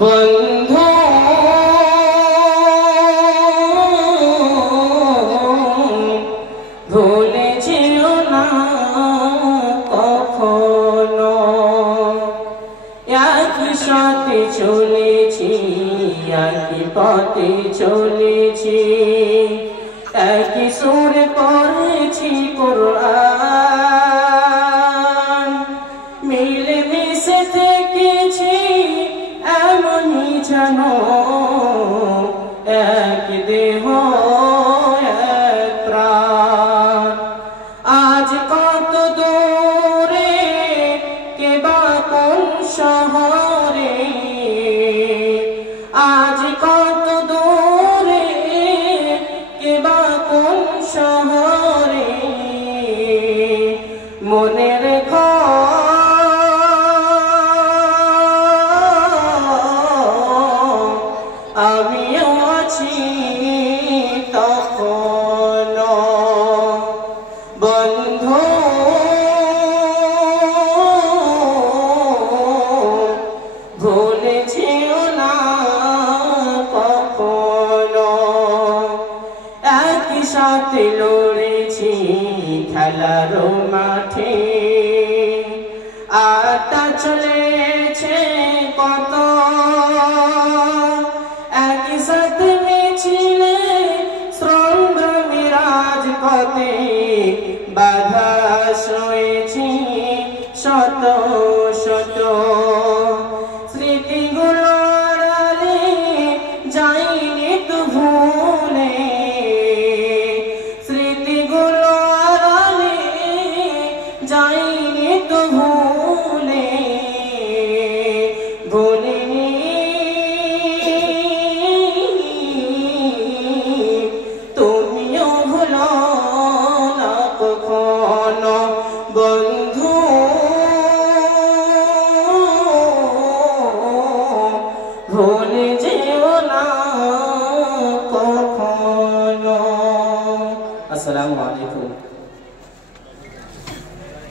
বন্ধু ভুলে যেও না কখনো, একই সাথে চলেছি, একই পথে চলেছি, একই সুর পড়েছি কোরআন, মিলে মিশে থেকেছি এমনই জানো, এক দেহ এক প্রাণ। আজ কত দূরে কে বা কোন শহরে, আজ কত দূরে কে বা কোন শহরে, মনে রেখো আমিও আছি তখনো। বন্ধু ভুলে যেও না কখনো, একই সাথে লড়েছি খেলার মাঠে, আড্ডা চলেছে কত, একই সাথে মিছিলে সংগ্রামী রাজপথে, বাধা সয়েছি শত শত, স্মৃতিগুলো আড়ালে যাইনি তো ভুলে, স্মৃতিগুলো আড়ালে যাইনি তো ভুলে, ভুলিনি তুমিও ভুলো না কখনো। বন্ধু ভুলে যেও না কখনো। আসসালামু আলাইকুম।